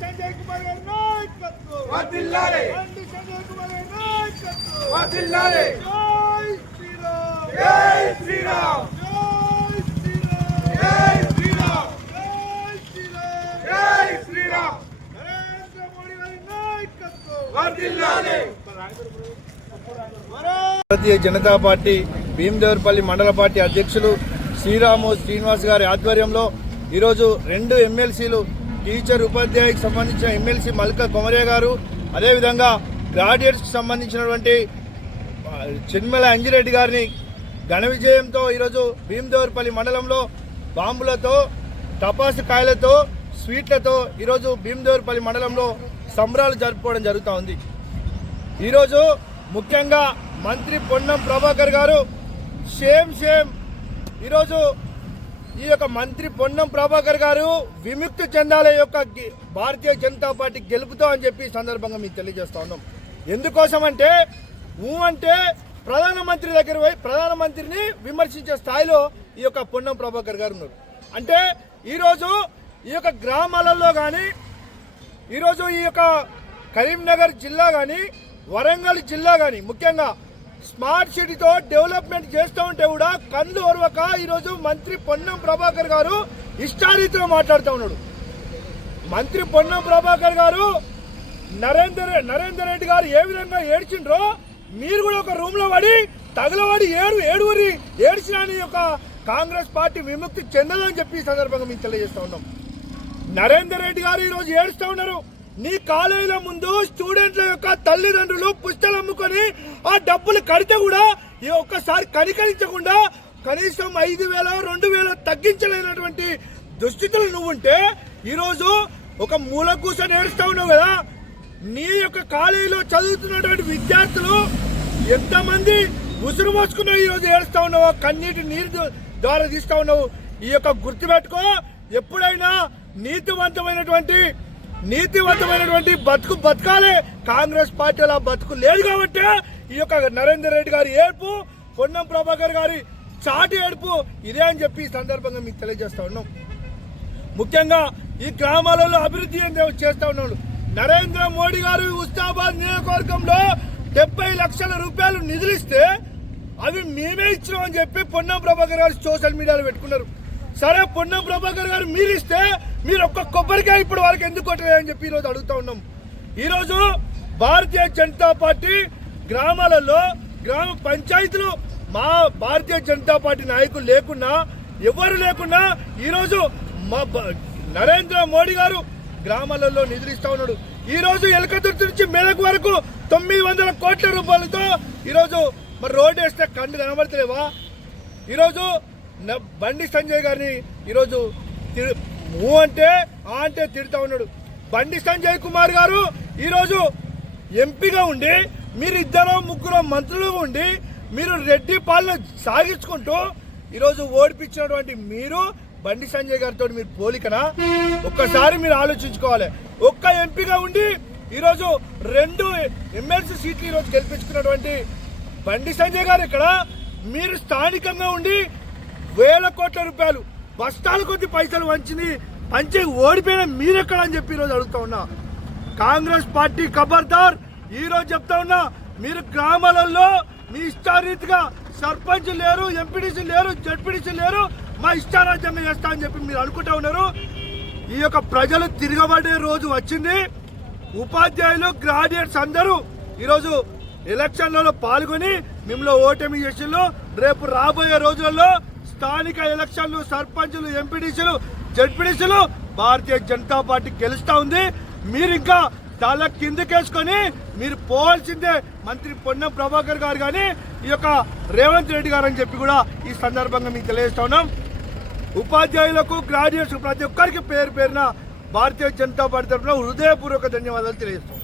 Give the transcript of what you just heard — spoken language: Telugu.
సంజయ్ కుమార్ గారి నాయకత్వం వర్ధిల్లాలి వర్ధిల్లాలి జై శ్రీరామ్. జై శ్రీరామ్. జై శ్రీరామ్. జై శ్రీరామ్ నరేంద్ర మోడీ గారి నాయకత్వం వర్ధిల్లాలి భారతీయ జనతా పార్టీ భీమదేవరపల్లి మండల పార్టీ అధ్యక్షులు శ్రీరాము శ్రీనివాస్ గారి ఆధ్వర్యంలో ఈరోజు రెండు ఎమ్మెల్సీలు టీచర్ ఉపాధ్యాయుకి సంబంధించిన ఎమ్మెల్సీ మల్క కొమరే గారు అదేవిధంగా గ్రాడ్యుయేట్స్కి సంబంధించినటువంటి చిన్మల అంజిరెడ్డి గారిని ఘన విజయంతో ఈరోజు భీమదేవరపల్లి మండలంలో బాంబులతో టపాసు కాయలతో స్వీట్లతో ఈరోజు భీమదేవరపల్లి మండలంలో సంబరాలు జరుపుకోవడం జరుగుతూ ఉంది. ఈరోజు ముఖ్యంగా మంత్రి పొన్నం ప్రభాకర్ గారు సేమ్ సేమ్ ఈరోజు ఈ యొక్క మంత్రి పొన్నం ప్రభాకర్ గారు విముక్తి చెందాల యొక్క భారతీయ జనతా పార్టీ గెలుపుతో అని చెప్పి సందర్భంగా మీకు తెలియజేస్తా ఉన్నాం. ఎందుకోసం అంటే ఊ అంటే ప్రధానమంత్రి దగ్గర పోయి ప్రధానమంత్రిని విమర్శించే స్థాయిలో ఈ యొక్క పొన్నం ప్రభాకర్ గారు ఉన్నారు. అంటే ఈరోజు ఈ యొక్క గ్రామాలలో కానీ ఈరోజు ఈ యొక్క కరీంనగర్ జిల్లా కానీ వరంగల్ జిల్లా కానీ ముఖ్యంగా స్మార్ట్ సిటీతో డెవలప్మెంట్ చేస్తూ ఉంటే కూడా కళ్ళు ఓర్వక ఈరోజు మంత్రి పొన్నం ప్రభాకర్ గారు ఇష్టారీతిలో మాట్లాడుతూ ఉన్నాడు. మంత్రి పొన్నం ప్రభాకర్ గారు నరేందర్ నరేందర్ రెడ్డి గారు ఏ విధంగా ఏడ్చిండ్రో మీరు కూడా ఒక రూమ్లో పడి తగలవాడి ఏడు ఏడుగురి ఏడ్చిన ఒక యొక్క కాంగ్రెస్ పార్టీ విముక్తి చెందదని చెప్పి ఈ సందర్భంగా మేము తెలియజేస్తూ ఉన్నాం. నరేందర్ రెడ్డి గారు ఈరోజు ఏడుస్తూ ఉన్నారు. నీ కాలేజీల ముందు స్టూడెంట్ల యొక్క తల్లిదండ్రులు పుస్తకాలు అమ్ముకొని ఆ డబ్బులు కడితే కూడా ఈ ఒక్కసారి కనికరించకుండా కనీసం ఐదు వేల రెండు వేల తగ్గించలేనటువంటి దుస్థితులు నువ్వుంటే ఈరోజు ఒక మూల కూర్చొని ఏడుస్తా ఉన్నావు కదా. నీ యొక్క కాలేజీలో చదువుతున్నటువంటి విద్యార్థులు ఎంతమంది ఉసురు మోసుకున్నావు ఈ రోజు ఏడుస్తా ఉన్నావు కన్నీటి నీరు ద్వారా తీస్తా ఉన్నావు. ఈ యొక్క గుర్తుపెట్టుకో ఎప్పుడైనా నీతివంతమైనటువంటి నీతివంతమైనటువంటి బతుకు బతకాలే. కాంగ్రెస్ పార్టీ అలా బతుకు లేదు కాబట్టి ఈ యొక్క నరేందర్ రెడ్డి గారి ఏడుపు పొన్నం ప్రభాకర్ గారి చాటి ఏడుపు ఇదే అని చెప్పి ఈ సందర్భంగా మీకు తెలియజేస్తా ఉన్నాం. ముఖ్యంగా ఈ గ్రామాలలో అభివృద్ధి ఏం చేస్తా ఉన్నాడు నరేంద్ర మోడీ గారు ఉస్తాబాద్ నియోజకవర్గంలో డెబ్బై లక్షల రూపాయలు నిధులిస్తే అవి మేమే ఇచ్చినామని చెప్పి పొన్నం ప్రభాకర్ గారు సోషల్ మీడియాలో పెట్టుకున్నారు. సరే పొన్నం ప్రభాకర్ గారు మీరు ఇస్తే మీరు ఒక్క కొబ్బరికాయ ఇప్పుడు వరకు ఎందుకు కొట్టలేదని చెప్పి ఈరోజు అడుగుతా ఉన్నాం. ఈరోజు భారతీయ జనతా పార్టీ గ్రామాలలో గ్రామ పంచాయతీలు మా భారతీయ జనతా పార్టీ నాయకులు లేకున్నా ఎవరు లేకున్నా ఈరోజు మా బ- నరేంద్ర మోడీ గారు గ్రామాలలో నిధులు ఇస్తా ఉన్నాడు. ఈరోజు రోజు ఎలకతుర్తి నుంచి మెదక్ వరకు తొమ్మిది వందల కోట్ల రూపాయలతో ఈరోజు మరి రోడ్డు వేస్తే కండు కనబడతలేవా? ఈరోజు బండి సంజయ్ గారిని ఈరోజు మూ ఊ అంటే ఆ అంటే తిడతా ఉన్నాడు. బండి సంజయ్ కుమార్ గారు ఈరోజు ఎంపీగా ఉండి మీరు ఇద్దరు ముగ్గురు మంత్రులుగా ఉండి మీరు రెడ్డి పాలన సాగించుకుంటూ ఈరోజు ఓడిపించినటువంటి మీరు బండి సంజయ్ గారితో మీరు పోలికనా? ఒక్కసారి మీరు ఆలోచించుకోవాలి. ఒక్క ఎంపీగా ఉండి ఈరోజు రెండు ఎమ్మెల్సీ సీట్లు ఈరోజు గెలిపించుకున్నటువంటి బండి సంజయ్ గారు ఇక్కడ మీరు స్థానికంగా ఉండి వేల కోట్ల రూపాయలు బస్తాల కొద్ది పైసలు వంచింది. పంచే ఓడిపోయిన మీరెక్కడ అని చెప్పి ఈరోజు అడుగుతా ఉన్నా. కాంగ్రెస్ పార్టీ ఖబర్దార్ ఈరోజు చెప్తా ఉన్నా మీరు గ్రామాలలో మీ ఇష్టారీతిగా సర్పంచ్ లేరు ఎంపీడీసీ లేరు జడ్పీడీసీ లేరు మా ఇష్టారాజ్యంగా చేస్తా అని చెప్పి మీరు అనుకుంటా ఉన్నారు. ఈ యొక్క ప్రజలు తిరగబడే రోజు వచ్చింది. ఉపాధ్యాయులు గ్రాడ్యుయేట్స్ అందరూ ఈరోజు ఎలక్షన్లలో పాల్గొని మిమ్మల్ని ఓటమి చేసిళ్ళు రేపు రాబోయే రోజుల్లో స్థానిక ఎలక్షన్లు సర్పంచులు ఎంపీడీసీలు జడ్పీడీసీలు భారతీయ జనతా పార్టీ గెలుస్తా ఉంది. మీరు ఇంకా చాలా కిందకేసుకొని మీరు పోవాల్సిందే మంత్రి పొన్నం ప్రభాకర్ గారు కానీ ఈ యొక్క రేవంత్ రెడ్డి గారు అని చెప్పి కూడా ఈ సందర్భంగా మీకు తెలియజేస్తా ఉన్నాం. ఉపాధ్యాయులకు గ్రాడ్యుయేట్స్ ప్రతి ఒక్కరికి పేరు పేరున భారతీయ జనతా పార్టీ తరఫున హృదయపూర్వక ధన్యవాదాలు తెలియజేస్తాం.